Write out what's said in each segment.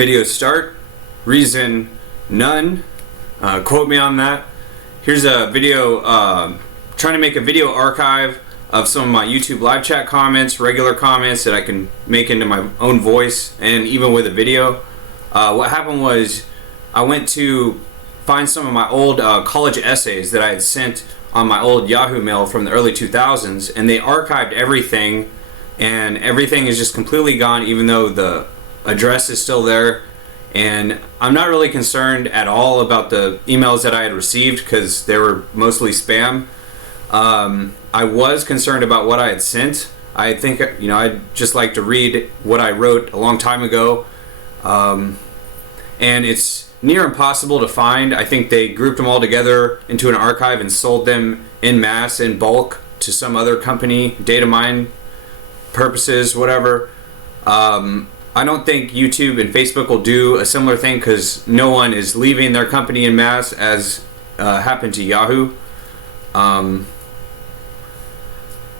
Video start. Reason none. Quote me on that. Here's a video trying to make a video archive of some of my YouTube live chat comments, regular comments that I can make into my own voice and even with a video. What happened was I went to find some of my old college essays that I had sent on my old Yahoo mail from the early 2000s, and they archived everything, and everything is just completely gone even though the address is still there. And I'm not really concerned at all about the emails that I had received because they were mostly spam. I was concerned about what I had sent. I think, I'd just like to read what I wrote a long time ago. And it's near impossible to find. I think they grouped them all together into an archive and sold them en masse, in bulk, to some other company, data mine purposes, whatever. I don't think YouTube and Facebook will do a similar thing because no one is leaving their company en masse as happened to Yahoo.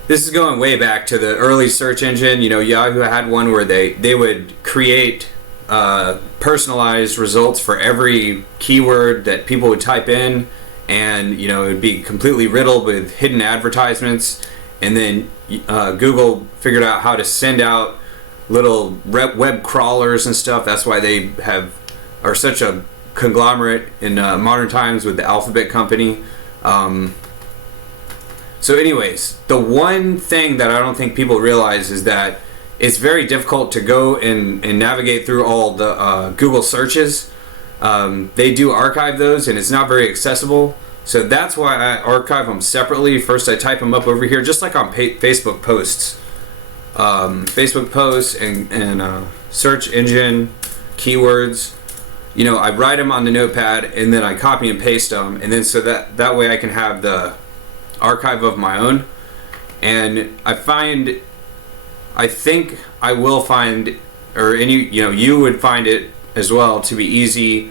This is going way back to the early search engine. Yahoo had one where they would create personalized results for every keyword that people would type in, and it would be completely riddled with hidden advertisements. And then Google figured out how to send out little web crawlers and stuff. That's why they are such a conglomerate in modern times with the Alphabet company. So anyways, the one thing that I don't think people realize is that it's very difficult to go and navigate through all the Google searches. They do archive those, and it's not very accessible. So that's why I archive them separately. First I type them up over here, just like on Facebook posts. Facebook posts and search engine keywords. I write them on the notepad, and then I copy and paste them, and then so that way I can have the archive of my own. And I think I will find, or you would find it as well to be easy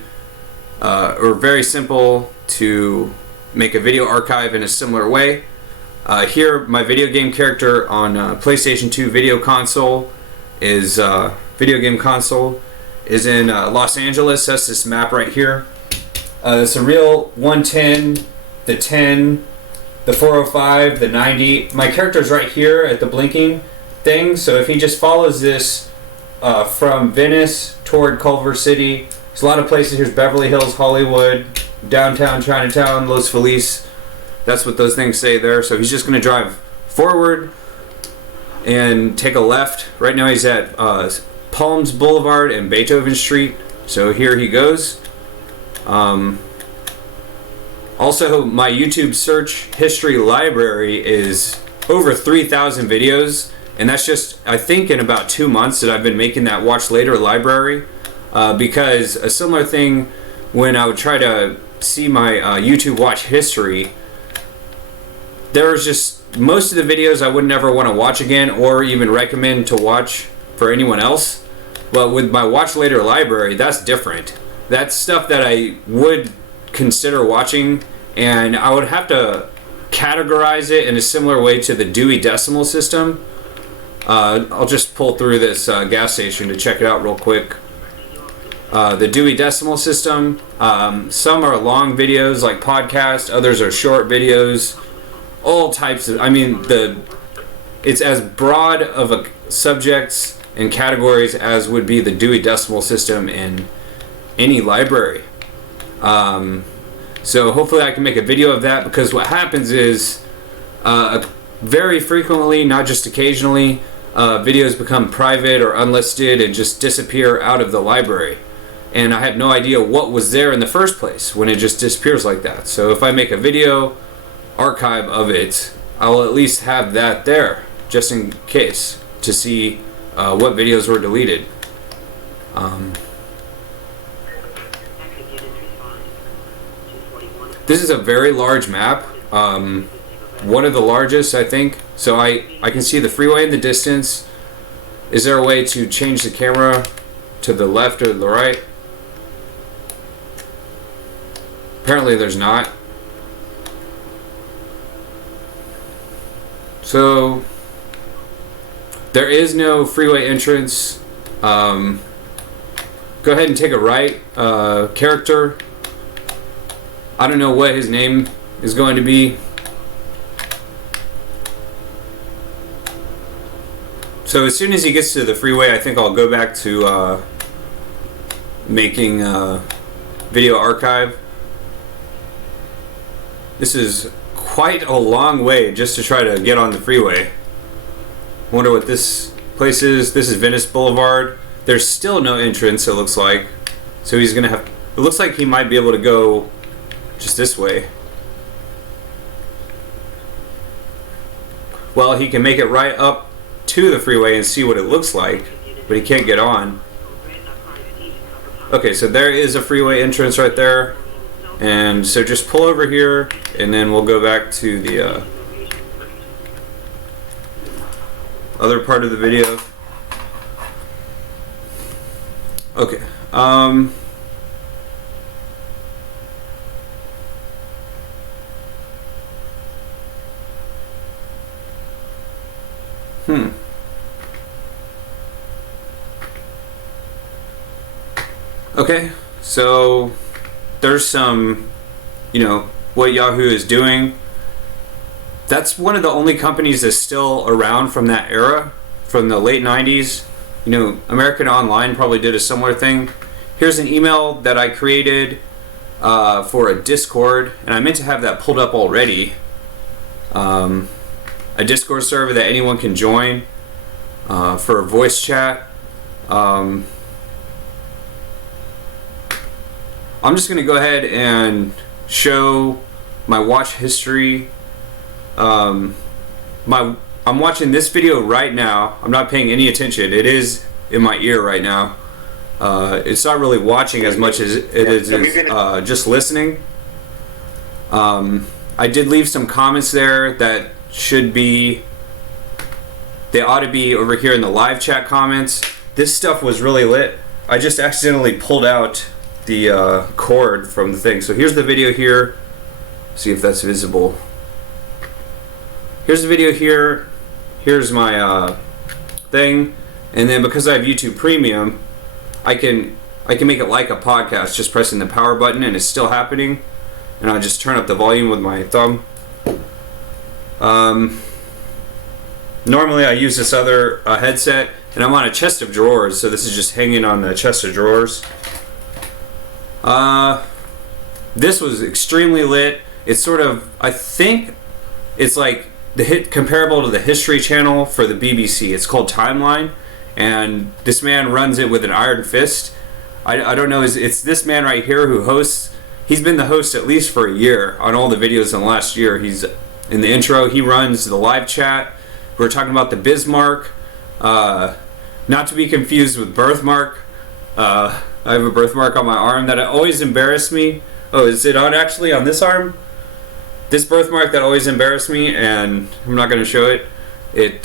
or very simple to make a video archive in a similar way. Here, my video game character on PlayStation 2 video game console is in Los Angeles. That's this map right here. It's a real 110, the 10, the 405, the 90. My character's right here at the blinking thing, so if he just follows this from Venice toward Culver City, there's a lot of places. Here's Beverly Hills, Hollywood, downtown Chinatown, Los Feliz. That's what those things say there. So he's just going to drive forward and take a left. Right now he's at Palms Boulevard and Beethoven Street. So here he goes. Also, my YouTube search history library is over 3,000 videos. And that's just, I think, in about 2 months that I've been making that watch later library. Because a similar thing when I would try to see my YouTube watch history, there was just most of the videos I would never want to watch again or even recommend to watch for anyone else. But with my watch later library, that's different. That's stuff that I would consider watching, and I would have to categorize it in a similar way to the Dewey Decimal System. I'll just pull through this gas station to check it out real quick. The Dewey Decimal System, some are long videos like podcasts, others are short videos, all types of, it's as broad of a subjects and categories as would be the Dewey Decimal System in any library. So hopefully I can make a video of that, because what happens is very frequently, not just occasionally, videos become private or unlisted and just disappear out of the library. And I had no idea what was there in the first place when it just disappears like that. So if I make a video archive of it, I will at least have that there, just in case, to see what videos were deleted. This is a very large map, one of the largest, I think. So I can see the freeway in the distance. Is there a way to change the camera to the left or the right? Apparently there's not. So there is no freeway entrance. go ahead and take a right. Character, I don't know what his name is going to be. So as soon as he gets to the freeway, I think I'll go back to making video archive. This is quite a long way just to try to get on the freeway. Wonder what this place is. This is Venice Boulevard. There's still no entrance, it looks like. So he's gonna have, it looks like he might be able to go just this way. Well, he can make it right up to the freeway and see what it looks like, but he can't get on. Okay, so there is a freeway entrance right there. And so just pull over here, and then we'll go back to the other part of the video. Okay. Okay, so there's some, you know, what Yahoo is doing. That's one of the only companies that's still around from that era, from the late 90s. You know, American Online probably did a similar thing. Here's an email that I created for a Discord, and I meant to have that pulled up already. A Discord server that anyone can join for a voice chat. I'm just going to go ahead and show my watch history. I'm watching this video right now. I'm not paying any attention. It is in my ear right now. It's not really watching as much as it is just listening. I did leave some comments there that should be, they ought to be over here in the live chat comments. This stuff was really lit. I just accidentally pulled out the cord from the thing. So here's the video here. See if that's visible. Here's the video here. Here's my thing, and then because I have YouTube Premium, I can make it like a podcast, just pressing the power button, and it's still happening. And I just turn up the volume with my thumb. Normally I use this other headset, and I'm on a chest of drawers, so this is just hanging on the chest of drawers. This was extremely lit. It's sort of, I think it's like the hit comparable to the History Channel for the BBC. It's called Timeline, and this man runs it with an iron fist. I don't know, it's this man right here who hosts. He's been the host at least for a year on all the videos in the last year. He's in the intro. He runs the live chat. We're talking about the Bismarck, not to be confused with birthmark. I have a birthmark on my arm that always embarrassed me. Oh, is it actually on this arm? This birthmark that always embarrassed me, and I'm not going to show it.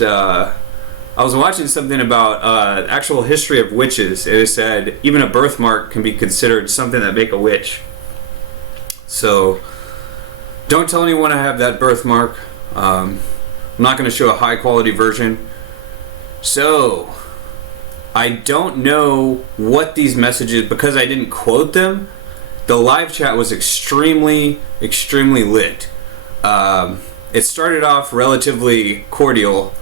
I was watching something about actual history of witches, and it said even a birthmark can be considered something that make a witch. So don't tell anyone I have that birthmark. I'm not going to show a high quality version. So I don't know what these messages, because I didn't quote them. The live chat was extremely lit. It started off relatively cordial,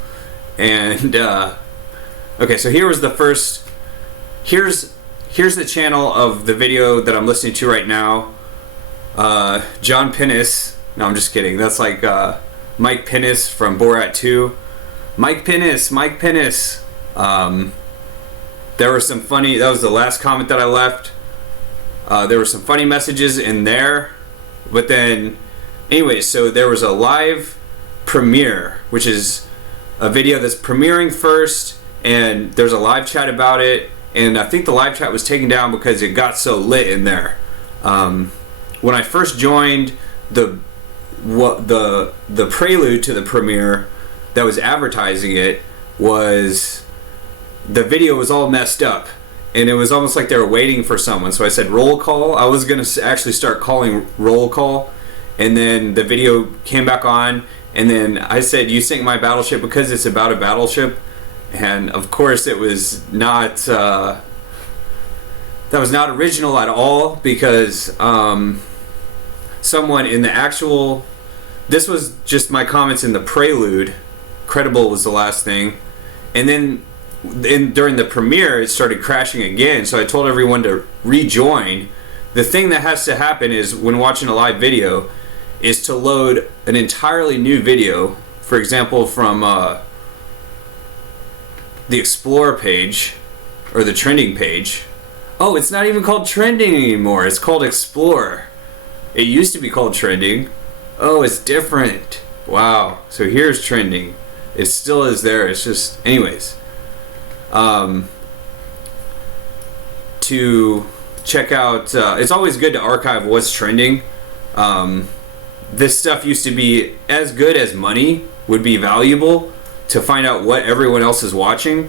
and okay, so here was the first. Here's the channel of the video that I'm listening to right now. John Pinnis. No, I'm just kidding. That's like Mike Pinnis from Borat 2. Mike Pinnis. There were some funny. That was the last comment that I left. There were some funny messages in there, but then, anyway, so there was a live premiere, which is a video that's premiering first, and there's a live chat about it, and I think the live chat was taken down because it got so lit in there. When I first joined, the prelude to the premiere that was advertising it was, the video was all messed up, and it was almost like they were waiting for someone. So I said roll call. I was going to actually start calling roll call, and then the video came back on, and then I said you sink my battleship, because it's about a battleship. And of course it was not, that was not original at all, because someone in the actual, this was just my comments in the prelude. Credible was the last thing, and then during the premiere it started crashing again, so I told everyone to rejoin. The thing that has to happen is, when watching a live video, is to load an entirely new video, for example from the Explore page or the trending page. Oh, it's not even called trending anymore, it's called Explore. It used to be called trending. Oh, it's different. Wow. So here's trending. It still is there, it's just, anyways, to check out, it's always good to archive what's trending. This stuff used to be as good as money would be valuable to find out what everyone else is watching.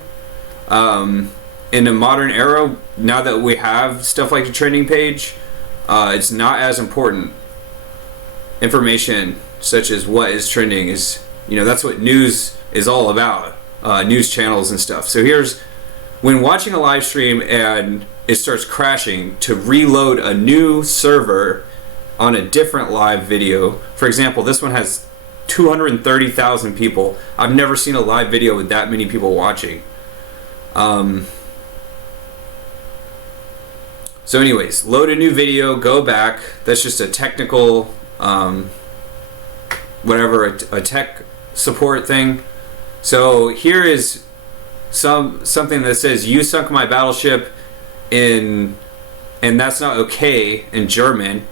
In the modern era, now that we have stuff like the trending page, it's not as important. Information such as what is trending is, that's what news is all about, news channels and stuff. So here's, when watching a live stream and it starts crashing, to reload a new server on a different live video. For example, this one has 230,000 people. I've never seen a live video with that many people watching. So anyways, load a new video, go back. That's just a technical, whatever, a tech support thing. So here is something that says, "You sunk my battleship," and that's not okay in German,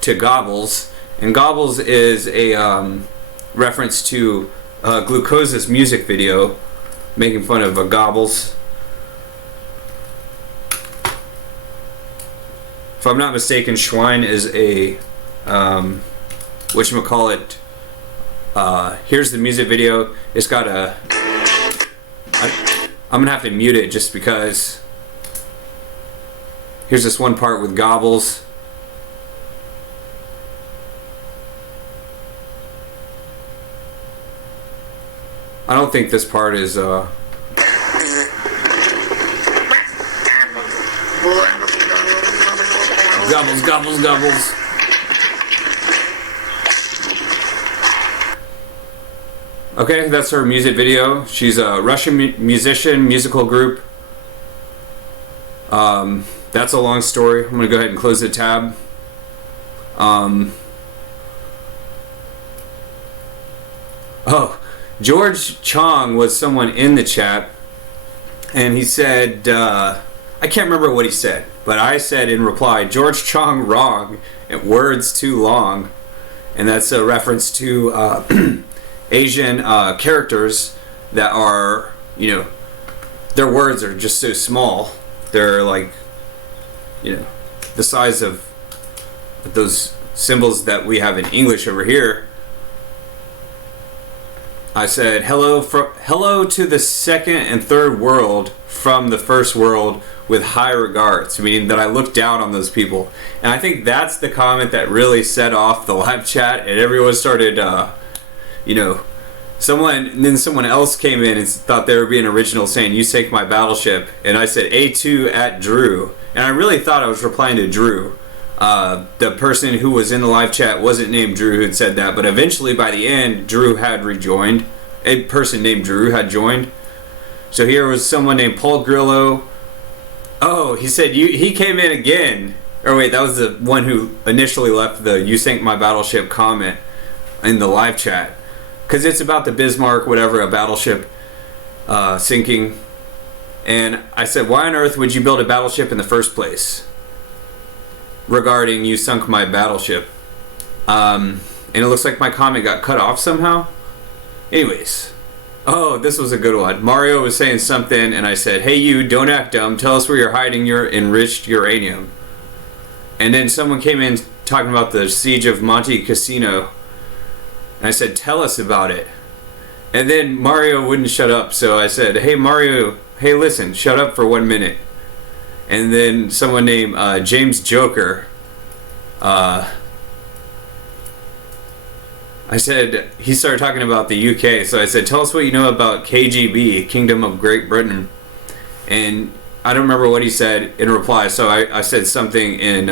to Gobbles. And Gobbles is a reference to Glucosa's music video, making fun of Gobbles. If I'm not mistaken, Schwein is a whatchamacallit. Here's the music video. It's got a, I'm gonna have to mute it just because. Here's this one part with Gobbles. I don't think this part is Gobbles, gobbles, gobbles. Okay, that's her music video. She's a Russian musician, musical group. That's a long story. I'm gonna go ahead and close the tab. Oh, George Chong was someone in the chat, and he said, I can't remember what he said, but I said in reply, "George Chong wrong, and words too long," and that's a reference to Asian characters that are, their words are just so small. They're like, the size of those symbols that we have in English over here. I said, hello to the second and third world from the first world with high regards, meaning that I look down on those people. And I think that's the comment that really set off the live chat, and everyone started, then someone else came in and thought they were being original, saying, "You sank my battleship," and I said A2 at Drew, and I really thought I was replying to Drew. The person who was in the live chat wasn't named Drew who had said that, but eventually by the end, Drew had rejoined. A person named Drew had joined. So here was someone named Paul Grillo. Oh, he said he came in again. Or wait, that was the one who initially left the "You sank my battleship" comment in the live chat. Because it's about the Bismarck, whatever, a battleship sinking. And I said, why on earth would you build a battleship in the first place? Regarding "You sunk my battleship." And it looks like my comment got cut off somehow. Anyways. Oh, this was a good one. Mario was saying something, and I said, "Hey you, don't act dumb. Tell us where you're hiding your enriched uranium." And then someone came in talking about the siege of Monte Cassino. And I said, "Tell us about it." And then Mario wouldn't shut up, so I said, "Hey Mario, hey listen, shut up for 1 minute." And then someone named James Joker, I said, he started talking about the UK, so I said, "Tell us what you know about KGB, Kingdom of Great Britain." And I don't remember what he said in reply, so I said something in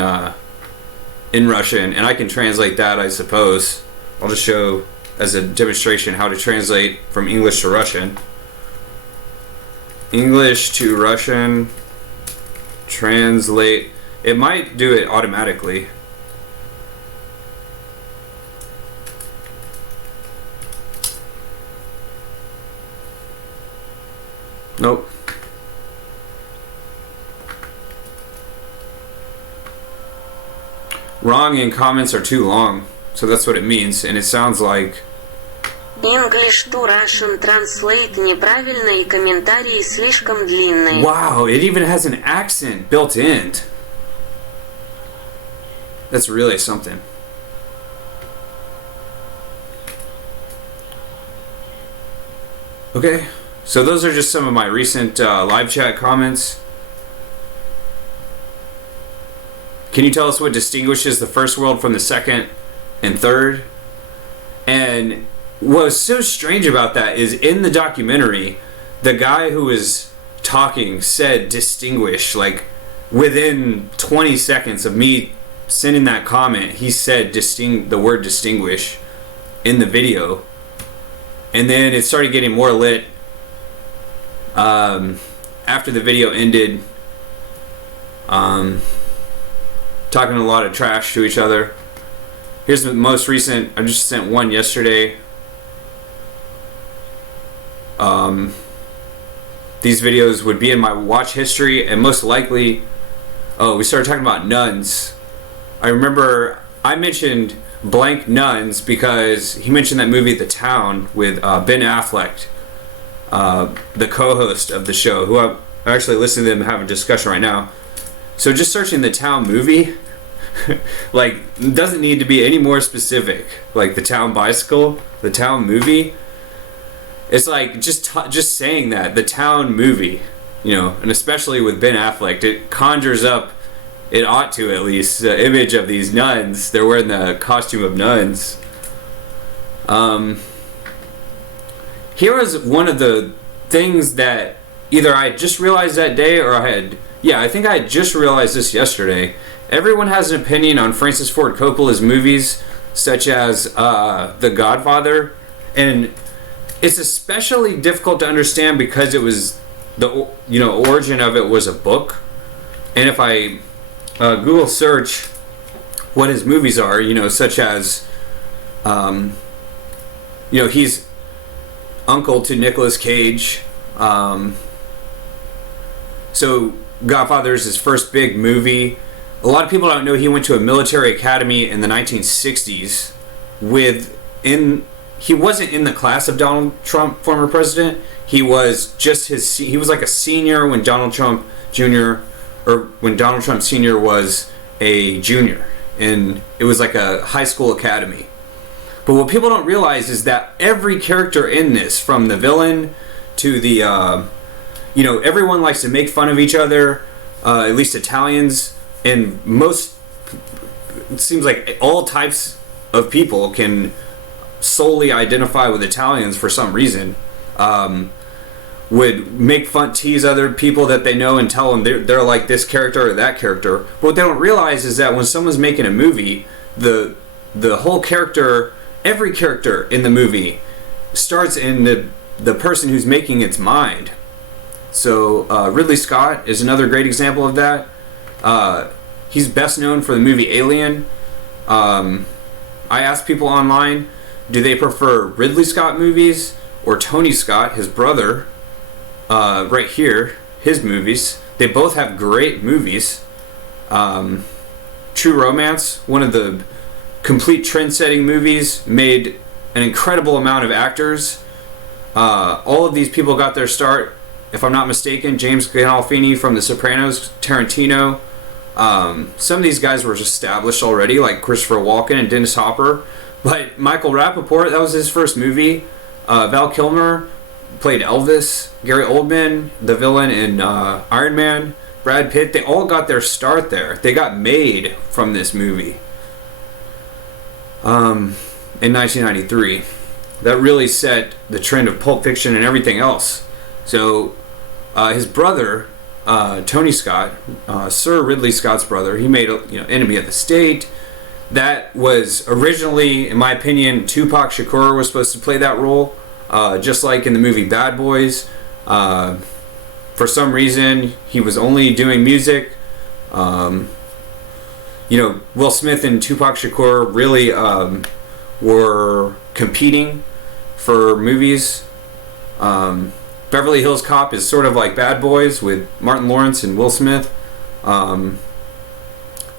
Russian, and I can translate that, I suppose. I'll just show as a demonstration how to translate from English to Russian. English to Russian, translate. It might do it automatically. Nope. Wrong and comments are too long. So that's what it means. And it sounds like English to Russian translate неправильно и комментарии слишком длинные. Wow, it even has an accent built in. That's really something. Okay, so those are just some of my recent live chat comments. Can you tell us what distinguishes the first world from the second and third? And what was so strange about that is in the documentary, the guy who was talking said distinguish, like within 20 seconds of me sending that comment, he said the word distinguish in the video. And then it started getting more lit after the video ended, talking a lot of trash to each other. Here's the most recent. I just sent one yesterday. These videos would be in my watch history, and most likely, we started talking about nuns. I remember I mentioned blank nuns because he mentioned that movie The Town with Ben Affleck, the co-host of the show, who I'm actually listening to them have a discussion right now. So just searching The Town movie, like, doesn't need to be any more specific. Like The Town bicycle, The Town movie. It's like just saying that The Town movie, you know, and especially with Ben Affleck, it conjures up, it ought to at least, the image of these nuns. They're wearing the costume of nuns. Here was one of the things that either I just realized that day or I think I had just realized this yesterday. Everyone has an opinion on Francis Ford Coppola's movies, such as The Godfather, and it's especially difficult to understand because it was the origin of it was a book. And if I Google search what his movies are, such as he's uncle to Nicolas Cage. So Godfather is his first big movie. A lot of people don't know he went to a military academy in the 1960s he wasn't in the class of Donald Trump, former president. He was just he was like a senior when Donald Trump Jr. or when Donald Trump Sr. was a junior, and it was like a high school academy. But what people don't realize is that every character in this, from the villain to the everyone likes to make fun of each other, at least Italians, and it seems like all types of people can solely identify with Italians for some reason, would make fun, tease other people that they know and tell them they're like this character or that character. But what they don't realize is that when someone's making a movie, the whole character, every character in the movie starts in the person who's making its mind. So Ridley Scott is another great example of that. He's best known for the movie Alien. I asked people online, do they prefer Ridley Scott movies or Tony Scott, his brother, right here, his movies? They both have great movies. True Romance, one of the complete trend-setting movies, made an incredible amount of actors. All of these people got their start, if I'm not mistaken. James Gandolfini from The Sopranos, Tarantino. Some of these guys were established already, like Christopher Walken and Dennis Hopper. But Michael Rappaport, that was his first movie. Val Kilmer played Elvis. Gary Oldman, the villain in Iron Man. Brad Pitt, they all got their start there. They got made from this movie in 1993. That really set the trend of Pulp Fiction and everything else. So his brother, Tony Scott, Sir Ridley Scott's brother. He made Enemy of the State. That was originally, in my opinion, Tupac Shakur was supposed to play that role, just like in the movie Bad Boys. For some reason, he was only doing music. Will Smith and Tupac Shakur really were competing for movies. Beverly Hills Cop is sort of like Bad Boys with Martin Lawrence and Will Smith.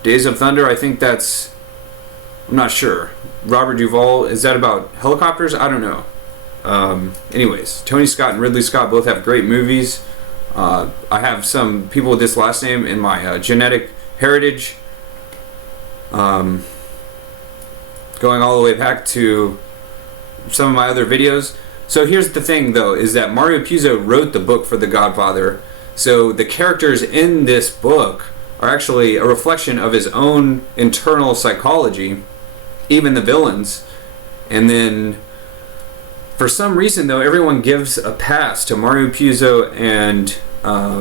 Days of Thunder, I think that's... I'm not sure. Robert Duvall, is that about helicopters? I don't know. Anyways, Tony Scott and Ridley Scott both have great movies. I have some people with this last name in my genetic heritage. Going all the way back to some of my other videos. So here's the thing, though, is that Mario Puzo wrote the book for The Godfather. So the characters in this book are actually a reflection of his own internal psychology, even the villains. And then, for some reason, though, everyone gives a pass to Mario Puzo and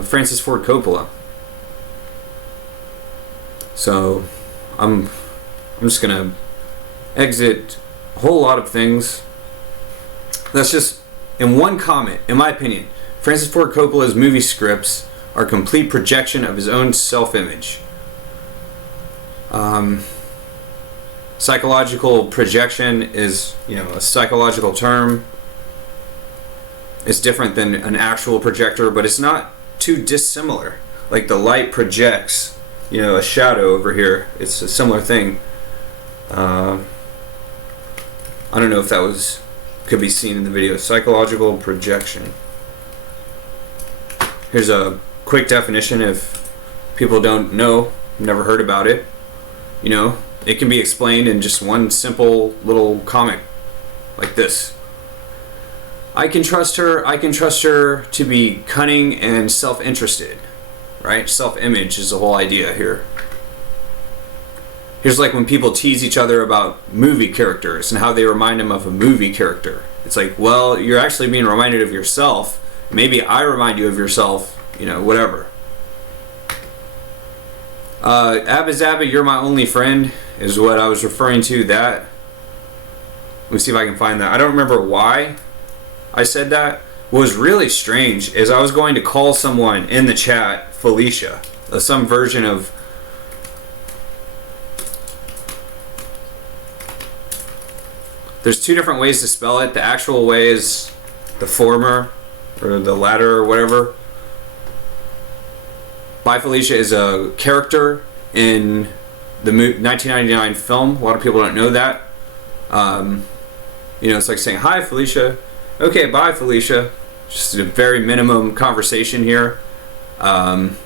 Francis Ford Coppola. So I'm just gonna exit a whole lot of things. That's just in one comment. In my opinion, Francis Ford Coppola's movie scripts are a complete projection of his own self-image. Psychological projection is, a psychological term. It's different than an actual projector, but it's not too dissimilar. Like the light projects, a shadow over here. It's a similar thing. I don't know if that could be seen in the video. Psychological projection. Here's a quick definition if people don't know, never heard about it. It can be explained in just one simple little comic like this. I can trust her to be cunning and self-interested, right? Self-image is the whole idea here. Here's like when people tease each other about movie characters and how they remind them of a movie character. It's like, well, you're actually being reminded of yourself. Maybe I remind you of yourself, whatever. Abba Zabba, you're my only friend, is what I was referring to. That. Let me see if I can find that. I don't remember why I said that. What was really strange is I was going to call someone in the chat Felicia, some version of... There's two different ways to spell it. The actual way is the former, or the latter, or whatever. Bye Felicia is a character in the 1999 film. A lot of people don't know that. It's like saying, hi Felicia. Okay, bye Felicia. Just a very minimum conversation here. And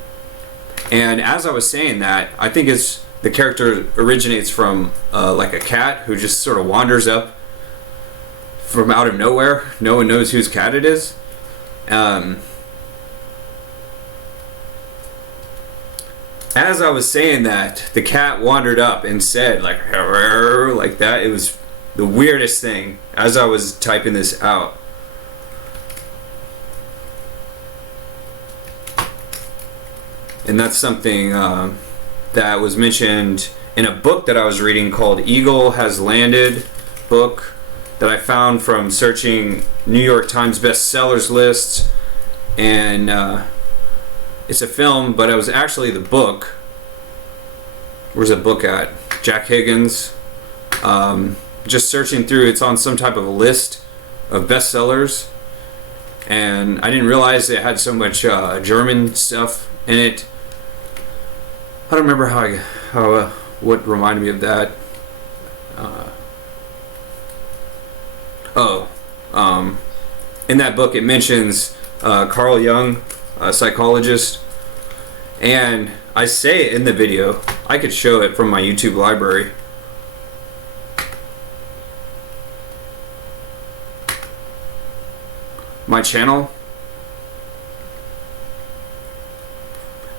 as I was saying that, I think the character originates from like a cat who just sort of wanders up from out of nowhere. No one knows whose cat it is. As I was saying that, the cat wandered up and said like that. It was the weirdest thing as I was typing this out. And that's something that was mentioned in a book that I was reading called Eagle Has Landed book that I found from searching New York Times bestsellers lists. And it's a film, but it was actually the book. Where's the book at? Jack Higgins. Just searching through, it's on some type of a list of bestsellers. And I didn't realize it had so much German stuff in it. I don't remember what reminded me of that. In that book it mentions Carl Jung, a psychologist, and I say it in the video. I could show it from my YouTube library. My channel,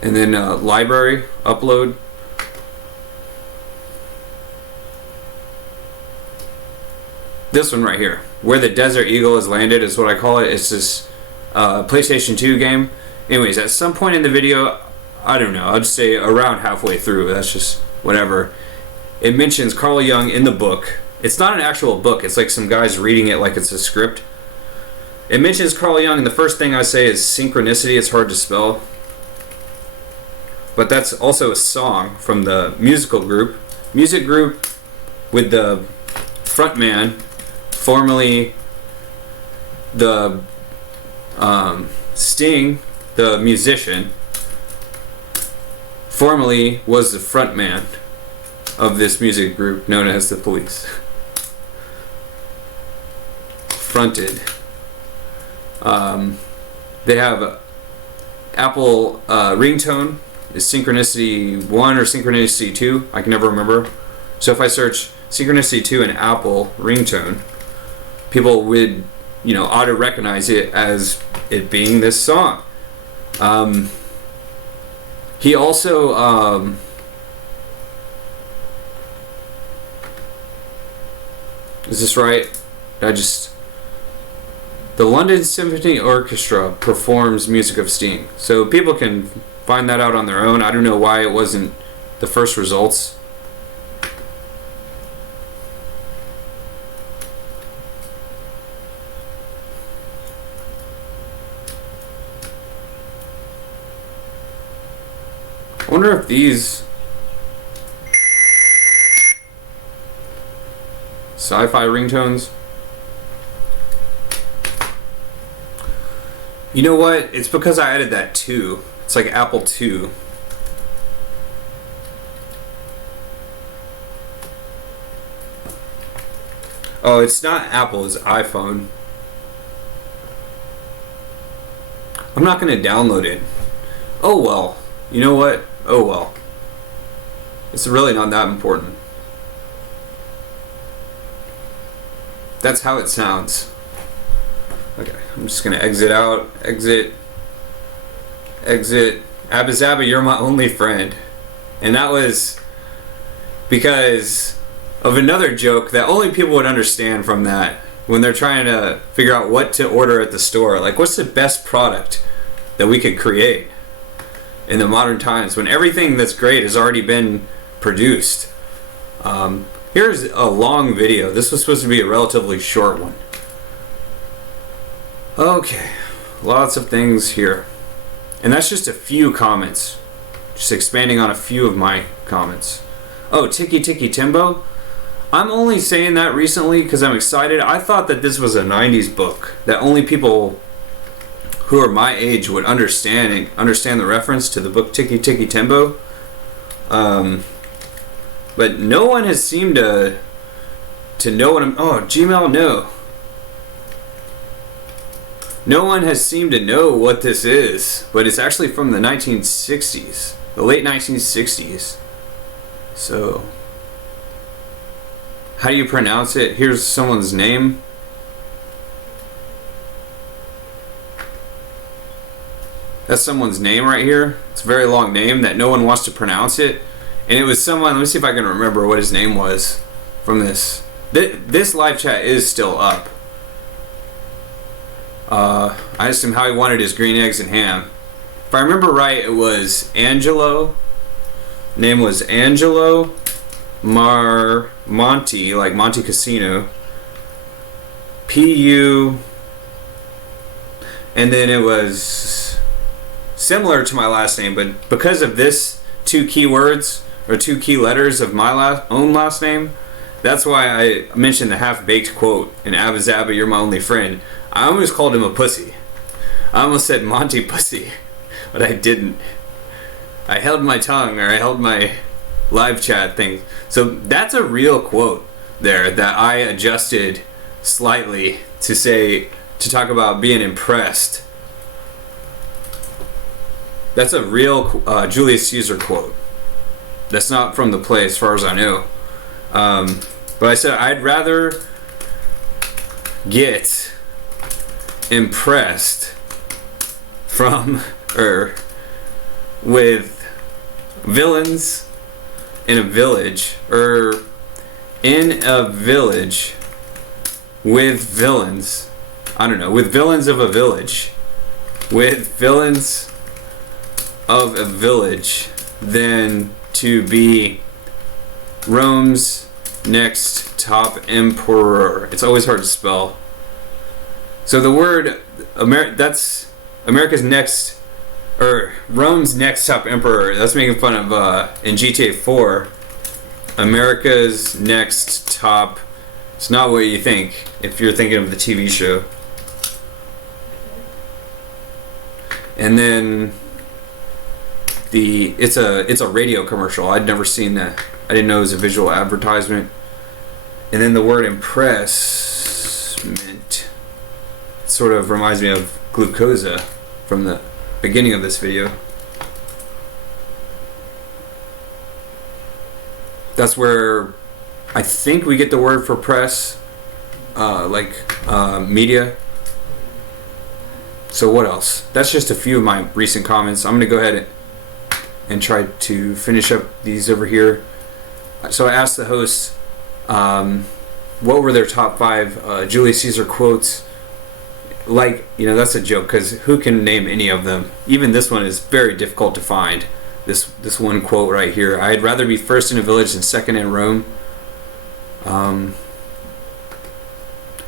and then library, upload. This one right here, Where the Desert Eagle Has Landed, is what I call it. It's this PlayStation 2 game. Anyways, at some point in the video, I don't know, I'll just say around halfway through, that's just whatever, it mentions Carl Jung in the book. It's not an actual book, it's like some guys reading it like it's a script. It mentions Carl Jung, and the first thing I say is synchronicity. It's hard to spell. But that's also a song from the music group with the frontman, formerly the Sting, the musician, formerly was the frontman of this music group known as the Police. Fronted. They have Apple ringtone is Synchronicity 1 or Synchronicity 2. I can never remember. So if I search Synchronicity 2 and Apple ringtone, people would, auto recognize it as it being this song. He also is this right? The London Symphony Orchestra performs music of Sting. So people can find that out on their own. I don't know why it wasn't the first results. I wonder if these sci-fi ringtones. You know what? It's because I added that 2. It's like Apple 2. Oh, it's not Apple, it's iPhone. I'm not going to download it. Oh well. You know what? Oh well. It's really not that important. That's how it sounds. Okay, I'm just gonna exit out. Exit. Abba Zaba, you're my only friend. And that was because of another joke that only people would understand from that when they're trying to figure out what to order at the store. Like, what's the best product that we could create in the modern times when everything that's great has already been produced? Here's a long video. This was supposed to be a relatively short one. Okay, lots of things here. And that's just a few comments. Just expanding on a few of my comments. Oh, Tiki Tiki Timbo. I'm only saying that recently because I'm excited. I thought that this was a 90s book that only people who are my age would understand the reference to the book Tiki Tiki Timbo. But no one has seemed to know what I'm... Oh, Gmail, no. No one has seemed to know what this is, but it's actually from the 1960s, the late 1960s. So, how do you pronounce it? Here's someone's name. That's someone's name right here. It's a very long name that no one wants to pronounce it. And it was someone, let me see if I can remember what his name was from this. This live chat is still up. I asked him how he wanted his green eggs and ham. If I remember right, it was Angelo. Name was Angelo Monte, like Monte Casino. P-U. And then it was similar to my last name, but because of this 2 keywords, or 2 key letters of my own last name, that's why I mentioned the half-baked quote in Abba Zaba, you're my only friend. I almost called him a pussy. I almost said Monty Pussy, but I didn't. I held my tongue, or I held my live chat thing. So that's a real quote there that I adjusted slightly to talk about being impressed. That's a real Julius Caesar quote. That's not from the play as far as I know. But I said I'd rather get impressed with villains in a village, or in a village with villains. I don't know, with villains of a village. With villains of a village than to be Rome's next top emperor. It's always hard to spell. So the word that's America's next, or Rome's next top emperor. That's making fun of in GTA 4. America's next top. It's not what you think if you're thinking of the TV show. And then it's a radio commercial. I'd never seen that. I didn't know it was a visual advertisement. And then the word impressment sort of reminds me of glucosa from the beginning of this video. That's where I think we get the word for press, media. So what else? That's just a few of my recent comments. I'm going to go ahead and try to finish up these over here. So I asked the hosts what were their top 5 Julius Caesar quotes. That's a joke because who can name any of them? Even this one is very difficult to find. This one quote right here. I'd rather be first in a village than second in Rome.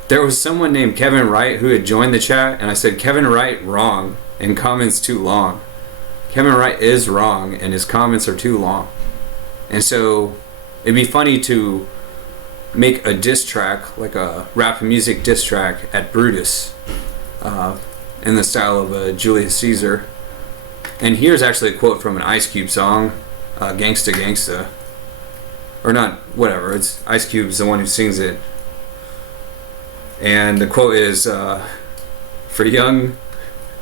There was someone named Kevin Wright who had joined the chat, and I said, Kevin Wright, wrong, and comments too long. Kevin Wright is wrong, and his comments are too long. And so, it'd be funny to make a diss track, like a rap music diss track at Brutus, in the style of Julius Caesar. And here's actually a quote from an Ice Cube song, Gangsta Gangsta. Or not, whatever, it's Ice Cube's the one who sings it. And the quote is, for young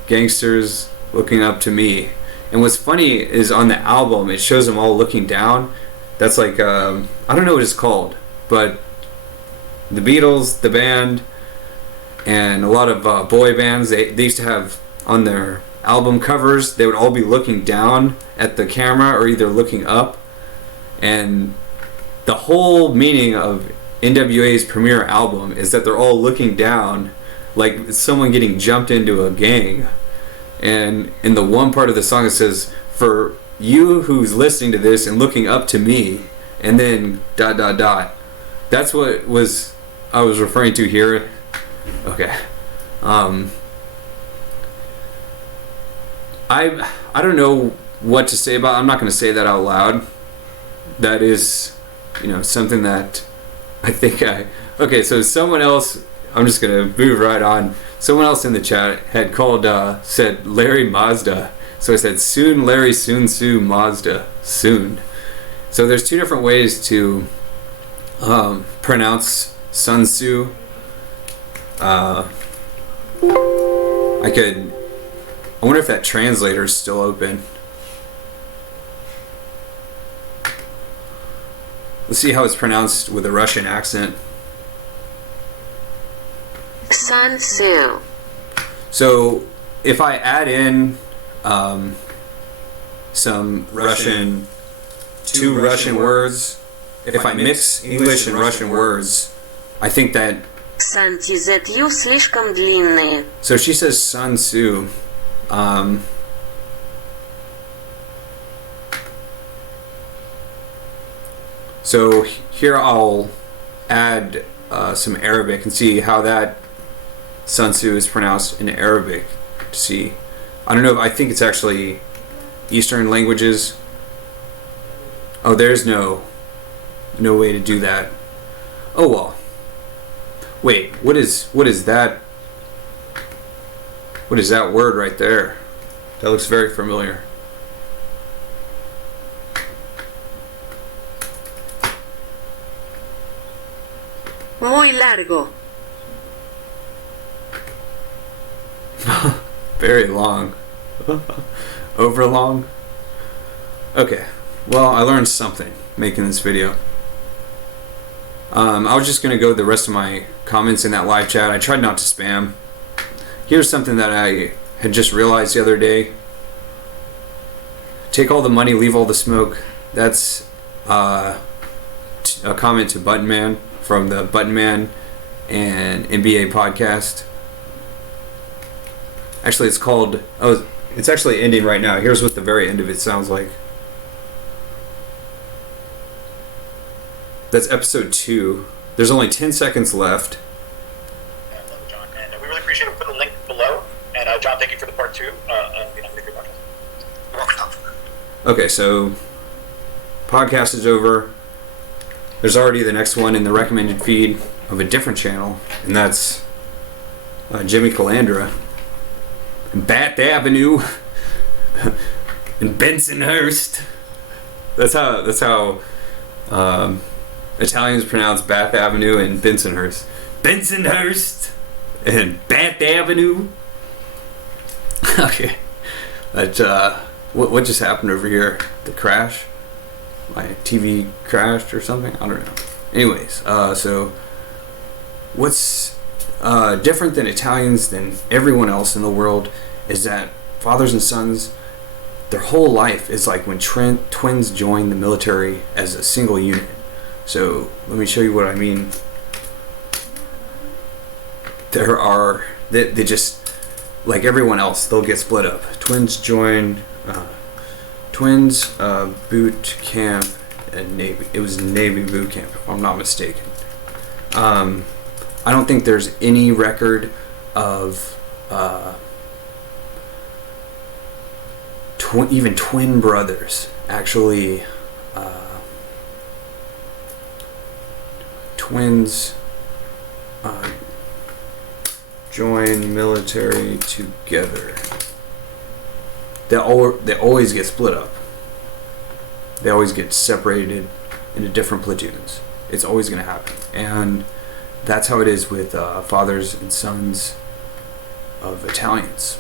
gangsters looking up to me. And what's funny is on the album, it shows them all looking down. That's like, I don't know what it's called, but the Beatles, the band, and a lot of boy bands, they used to have on their album covers, they would all be looking down at the camera or either looking up. And the whole meaning of NWA's premiere album is that they're all looking down like someone getting jumped into a gang. And in the one part of the song it says, for you who's listening to this and looking up to me, and then ... That's what I was referring to here. Okay. I don't know what to say about it. I'm not going to say that out loud. That is, something that I think okay, so someone else, I'm just going to move right on. Someone else in the chat had said Larry Mazda. So I said, soon Larry, soon Sue Mazda, soon. So there's 2 different ways to pronounce Sun Tzu. I wonder if that translator is still open. Let's see how it's pronounced with a Russian accent. Sun Tzu. So if I add in some two Russian words, if I mix English and Russian words, I think that... Сантизетью слишком длинные. So she says Sun Tzu. So here I'll add some Arabic and see how that Sun Tzu is pronounced in Arabic. To see, I don't know. I think it's actually Eastern languages. Oh, there's no way to do that. Oh well. Wait, what is that? What is that word right there? That looks very familiar. Muy largo. Very long. Over long. Okay. Well, I learned something making this video. I was just going to go the rest of my comments in that live chat. I tried not to spam. Here's something that I had just realized the other day. Take all the money, leave all the smoke. That's a comment to Button Man from the Button Man and NBA podcast. Actually, it's called... Oh, It's actually ending right now. Here's what the very end of it sounds like. That's episode 2. There's only 10 seconds left. I love it, John. And we really appreciate it. We'll put the link below. And John, thank you for the part 2 of the Unleash Your Podcast. You're welcome. Okay, so podcast is over. There's already the next one in the recommended feed of a different channel, and that's Jimmy Calandra and Bath Avenue and Bensonhurst. That's how Italians pronounce Bath Avenue and Bensonhurst. Bensonhurst and Bath Avenue. Okay, but what just happened over here? The crash? My TV crashed or something? I don't know. Anyways, so what's different than Italians than everyone else in the world is that fathers and sons, their whole life is like when twins join the military as a single unit. So let me show you what I mean. They just, like everyone else, they'll get split up. Twins join boot camp at Navy. It was Navy boot camp, if I'm not mistaken. I don't think there's any record of even twin brothers actually twins join military together. They always get split up. They always get separated into different platoons. It's always going to happen. And that's how it is with fathers and sons of Italians.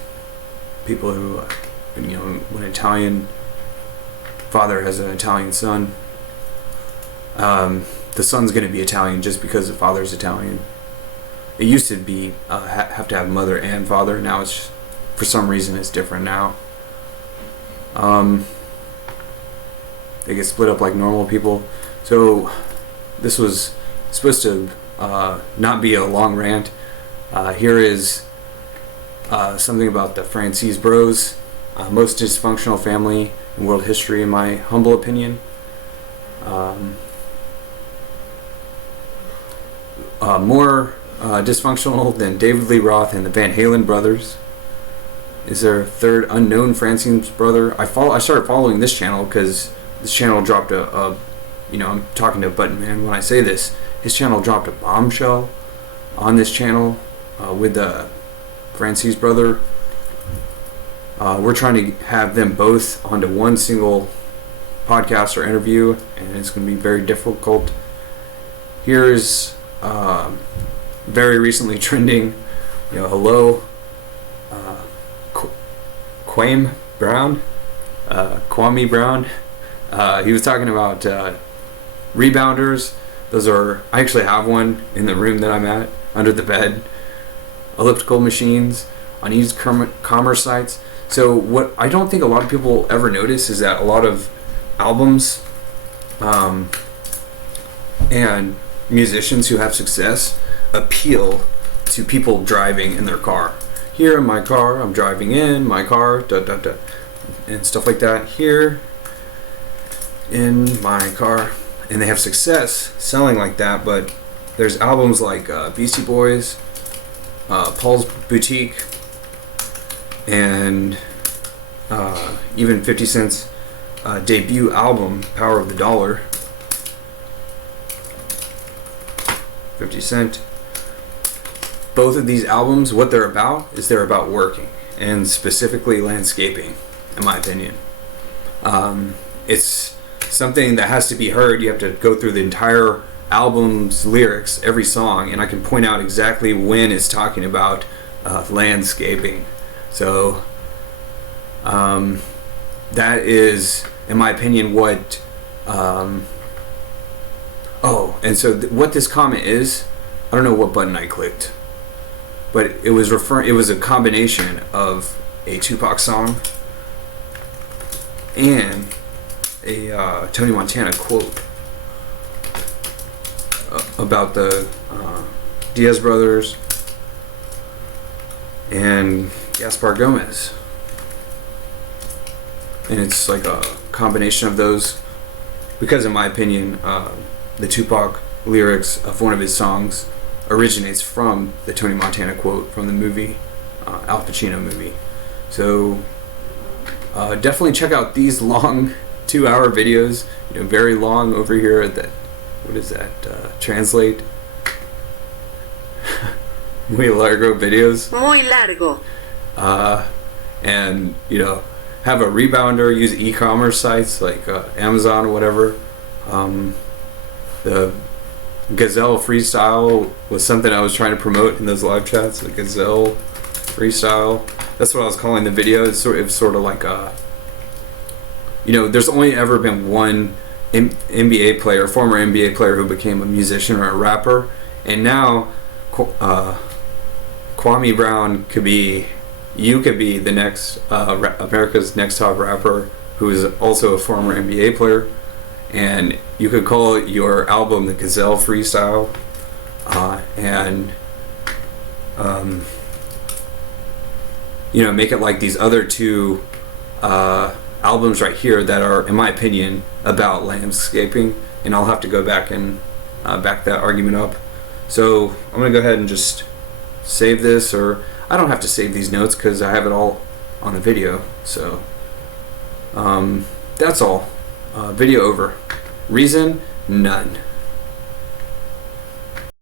People who, when an Italian father has an Italian son, the son's going to be Italian just because the father's Italian. It used to be have to have mother and father. Now it's, for some reason, it's different now. They get split up like normal people. So this was supposed to not be a long rant. Here is something about the Francis Bros, most dysfunctional family in world history, in my humble opinion. More dysfunctional than David Lee Roth and the Van Halen brothers is their third unknown Francine's brother. I started following this channel because this channel dropped I'm talking to Button Man when I say this. His channel dropped a bombshell on this channel with the Francis brother. We're trying to have them both onto one single podcast or interview, and it's going to be very difficult. Here's very recently trending, hello, Kwame Brown. He was talking about rebounders. I actually have one in the room that I'm at, under the bed. Elliptical machines on e-commerce sites. So what I don't think a lot of people ever notice is that a lot of albums and musicians who have success appeal to people driving in their car. Here in my car, I'm driving in my car, and stuff like that. Here in my car, and they have success selling like that. But there's albums like Beastie Boys, Paul's Boutique, and even 50 Cent's debut album, Power of the Dollar. 50 Cent. Both of these albums, what they're about working, and specifically landscaping, in my opinion. It's something that has to be heard. You have to go through the entire album's lyrics, every song, and I can point out exactly when it's talking about landscaping. So that is, in my opinion, what what this comment is, I don't know what button I clicked, but it was a combination of a Tupac song and a Tony Montana quote about the Diaz brothers and Gaspar Gomez. and it's like a combination of those. Because in my opinion, the Tupac lyrics of one of his songs originates from the Tony Montana quote from the movie, Al Pacino movie. So definitely check out these long 2-hour videos. You know, very long over here at that. What is that? Translate. Muy largo videos. Muy largo. And you know, have a rebounder. Use e-commerce sites like Amazon or whatever. The Gazelle Freestyle was something I was trying to promote in those live chats. The Gazelle Freestyle. That's what I was calling the video. It's sort of like you know, there's only ever been one NBA player, former NBA player, who became a musician or a rapper, and now Kwame Brown could be. You could be the next America's Next Top Rapper, who is also a former NBA player, and you could call your album the Gazelle Freestyle, and you know, make it like these other two albums right here that are, in my opinion, about landscaping. And I'll have to go back and back that argument up. So I'm gonna go ahead and just save this, or I don't have to save these notes because I have it all on a video. So that's all. Video over. Reason? None.